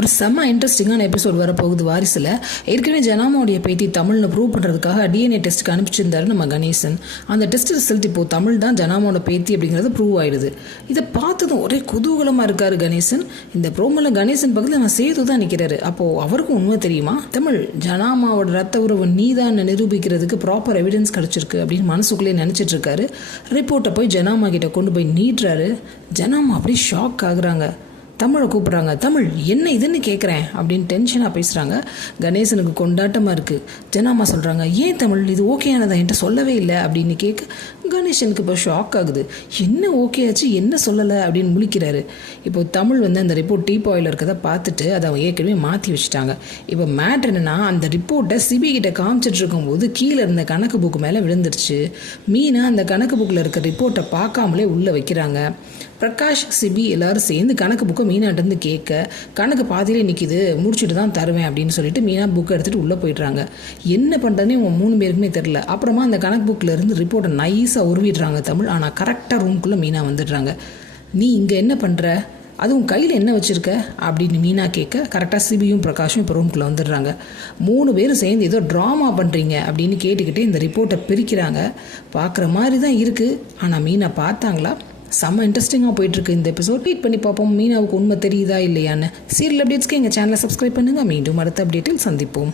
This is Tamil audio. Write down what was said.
ஒரு செம்ம இன்ட்ரெஸ்டிங்கான எபிசோட் வரப்போகுது வாரிசில். ஏற்கனவே ஜனாமாவுடைய பேத்தி தமிழ்னு ப்ரூவ் பண்ணுறதுக்காக டிஎன்ஏ டெஸ்ட்டுக்கு அனுப்பிச்சிருந்தாரு நம்ம கணேசன். அந்த டெஸ்ட் ரிசல்ட் இப்போது தமிழ் தான் ஜனாமாவோட பேத்தி அப்படிங்கிறது ப்ரூவ் ஆயிடுது. இதை பார்த்ததும் ஒரே குதூகலமாக இருக்காரு கணேசன். இந்த ப்ரோமோல கணேசன் பக்கத்தில் நான் சேது தான் நிற்கிறாரு. அப்போது அவருக்கும் உண்மை தெரியுமா? தமிழ் ஜனாமாவோட ரத்த உறவு நீதான் நிரூபிக்கிறதுக்கு ப்ராப்பர் எவிடன்ஸ் கிடச்சிருக்கு அப்படின்னு மனசுக்குள்ளேயே நினச்சிட்டு இருக்காரு. ரிப்போர்ட்டை போய் ஜனாமா கிட்ட கொண்டு போய் நீட்டுறாரு. ஜனாமா அப்படியே ஷாக் ஆகுறாங்க. தமிழை கூப்பிட்றாங்க. தமிழ் என்ன இதுன்னு கேட்குறேன் அப்படின்னு டென்ஷனாக பேசுகிறாங்க. கணேசனுக்கு கொண்டாட்டமாக இருக்குது. ஜனாமா சொல்கிறாங்க, ஏன் தமிழ் இது ஓகேயானதா என்கிட்ட சொல்லவே இல்லை அப்படின்னு கேட்க கணேசனுக்கு இப்போ ஷாக் ஆகுது. என்ன ஓகே ஆச்சு, என்ன சொல்லலை அப்படின்னு முழிக்கிறாரு. இப்போ தமிழ் அந்த ரிப்போர்ட் டீபாயில் இருக்கிறத பார்த்துட்டு அதை அவங்க ஏற்கனவே மாற்றி வச்சுட்டாங்க. இப்போ மேட்ரு என்னென்னா, அந்த ரிப்போர்ட்டை சிபி கிட்ட காமிச்சிட்டு இருக்கும்போது கீழே இருந்த கணக்கு புக்கு மேலே விழுந்துருச்சு. மீனா அந்த கணக்கு புக்கில் இருக்க ரிப்போர்ட்டை பார்க்காமலே உள்ளே வைக்கிறாங்க. பிரகாஷ், சிபி எல்லாரும் சேர்ந்து கணக்கு புக்கை மீனாட்டேருந்து கேட்க கணக்கு பாதியிலே நிற்கிது, முடிச்சுட்டு தான் தருவேன் அப்படின்னு சொல்லிட்டு மீனா புக்கை எடுத்துகிட்டு உள்ளே போயிடுறாங்க. என்ன பண்ணுறதுன்னு இவங்க 3 பேருக்குமே தெரில. அப்புறமா அந்த கணக்கு புக்கில் இருந்து ரிப்போர்ட்டை நைஸாக உருவிடுறாங்க தமிழ். ஆனால் கரெக்டாக ரூம்குள்ளே மீனா வந்துடுறாங்க. நீ இங்கே என்ன பண்ணுற, அதுவும் கையில் என்ன வச்சுருக்க அப்படின்னு மீனா கேட்க கரெக்டாக சிபியும் பிரகாஷும் இப்போ ரூம்குள்ளே வந்துடுறாங்க. 3 பேரும் சேர்ந்து ஏதோ ட்ராமா பண்ணுறீங்க அப்படின்னு கேட்டுக்கிட்டே இந்த ரிப்போர்ட்டை பிரிக்கிறாங்க. பார்க்குற மாதிரி தான் இருக்குது. ஆனால் மீனா பார்த்தாங்களா? செம்ம இன்ட்ரெஸ்டிங்காக போயிட்டுருக்கு இந்த எபிசோட். வெயிட் பண்ணி பார்ப்போம் மீனாவுக்கு உண்மை தெரியுதா இல்லையான்னு. சீரியல் அப்டேட்ஸ்க்கு எங்கள் சேனலை சப்ஸ்கிரைப் பண்ணுங்கள். மீண்டும் அடுத்த அப்டேட்டில் சந்திப்போம்.